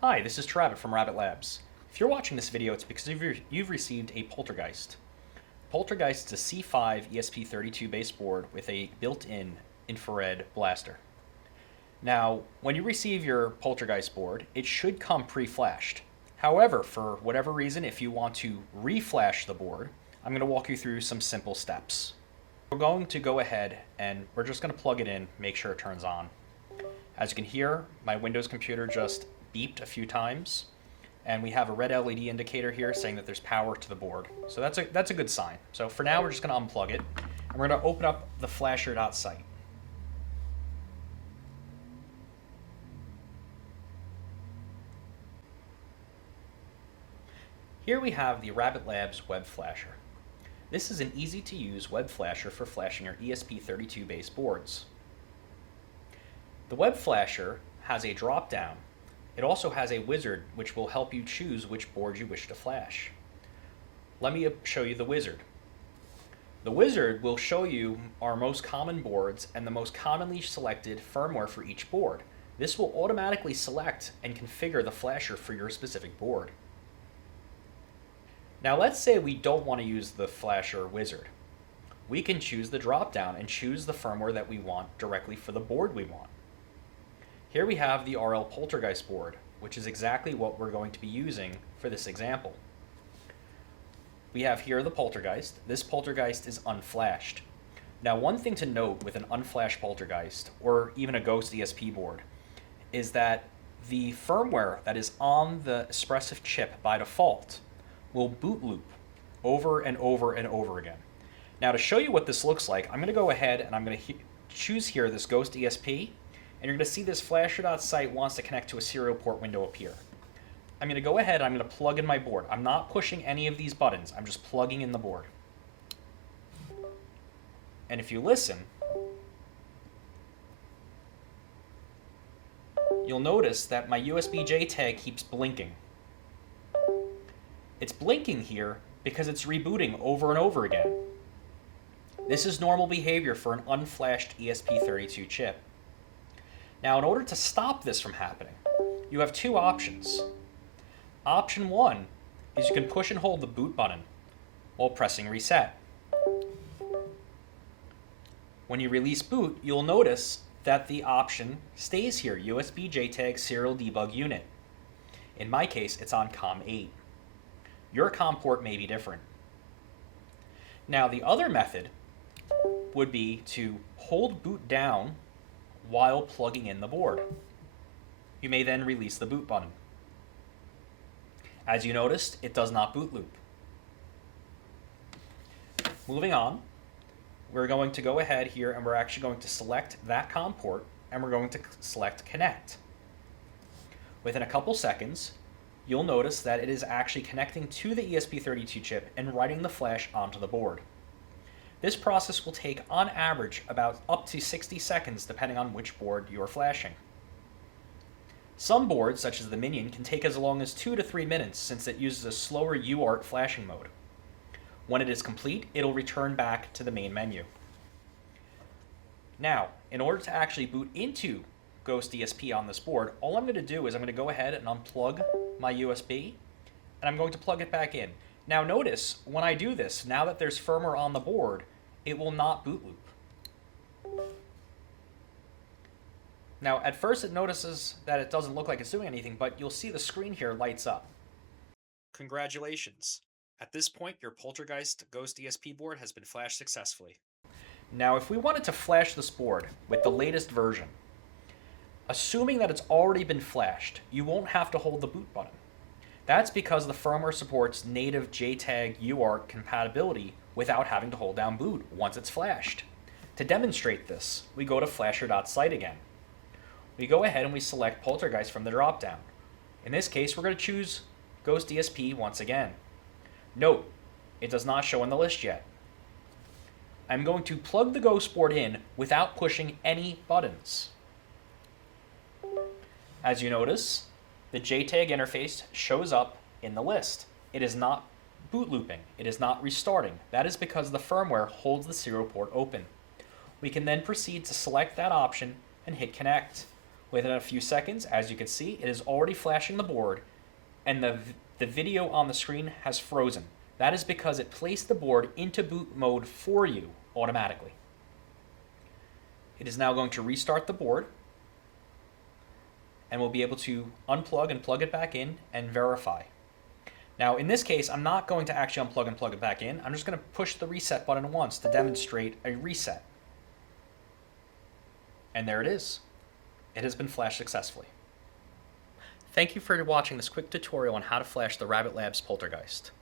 Hi, this is Rabbit from Rabbit Labs. If you're watching this video, it's because you've received a Poltergeist. Poltergeist is a C5 ESP32 baseboard with a built-in infrared blaster. Now, when you receive your Poltergeist board, it should come pre-flashed. However, for whatever reason, if you want to re-flash the board, I'm going to walk you through some simple steps. We're going to go ahead and we're just going to plug it in, make sure it turns on. As you can hear, my Windows computer just beeped a few times, and we have a red LED indicator here saying that there's power to the board. So that's a good sign. So for now, we're just going to unplug it, and we're going to open up the flasher.site. Here we have the Rabbit Labs web flasher. This is an easy-to-use web flasher for flashing your ESP32 base boards. The web flasher has a drop-down. It also has a wizard which will help you choose which board you wish to flash. Let me show you the wizard. The wizard will show you our most common boards and the most commonly selected firmware for each board. This will automatically select and configure the flasher for your specific board. Now let's say we don't want to use the flasher wizard. We can choose the drop-down and choose the firmware that we want directly for the board we want. Here we have the RL Poltergeist board, which is exactly what we're going to be using for this example. We have here the Poltergeist. This Poltergeist is unflashed. Now, one thing to note with an unflashed Poltergeist, or even a Ghost ESP board, is that the firmware that is on the Espressif chip by default will boot loop over and over and over again. Now, to show you what this looks like, I'm going to go ahead and I'm going to choose here this Ghost ESP, and you're going to see this flasher.site wants to connect to a serial port window appear. I'm going to go ahead, I'm going to plug in my board. I'm not pushing any of these buttons, I'm just plugging in the board. And if you listen, you'll notice that my USB JTAG keeps blinking. It's blinking here because it's rebooting over and over again. This is normal behavior for an unflashed ESP32 chip. Now, in order to stop this from happening, you have two options. Option one is you can push and hold the boot button while pressing reset. When you release boot, you'll notice that the option stays here, USB JTAG serial debug unit. In my case, it's on COM 8. Your COM port may be different. Now, the other method would be to hold boot down while plugging in the board. You may then release the boot button. As you noticed, it does not boot loop. Moving on, we're going to go ahead here and we're actually going to select that COM port and we're going to select connect. Within a couple seconds, you'll notice that it is actually connecting to the ESP32 chip and writing the flash onto the board. This process will take, on average, about up to 60 seconds depending on which board you are flashing. Some boards, such as the Minion, can take as long as 2 to 3 minutes since it uses a slower UART flashing mode. When it is complete, it'll return back to the main menu. Now, in order to actually boot into Ghost ESP on this board, all I'm going to do is I'm going to go ahead and unplug my USB, and I'm going to plug it back in. Now notice, when I do this, now that there's firmware on the board, it will not boot loop. Now, at first it notices that it doesn't look like it's doing anything, but you'll see the screen here lights up. Congratulations. At this point, your Poltergeist Ghost ESP board has been flashed successfully. Now, if we wanted to flash this board with the latest version, assuming that it's already been flashed, you won't have to hold the boot button. That's because the firmware supports native JTAG UART compatibility without having to hold down boot once it's flashed. To demonstrate this, we go to flasher.site again. We go ahead and we select Poltergeist from the dropdown. In this case, we're going to choose Ghost ESP once again. Note, it does not show in the list yet. I'm going to plug the Ghost board in without pushing any buttons. As you notice, the JTAG interface shows up in the list. It is not boot looping. It is not restarting. That is because the firmware holds the serial port open. We can then proceed to select that option and hit connect. Within a few seconds, as you can see, it is already flashing the board, and the video on the screen has frozen. That is because it placed the board into boot mode for you automatically. It is now going to restart the board, and we'll be able to unplug and plug it back in and verify. Now, in this case, I'm not going to actually unplug and plug it back in. I'm just going to push the reset button once to demonstrate a reset. And there it is. It has been flashed successfully. Thank you for watching this quick tutorial on how to flash the Rabbit Labs Poltergeist.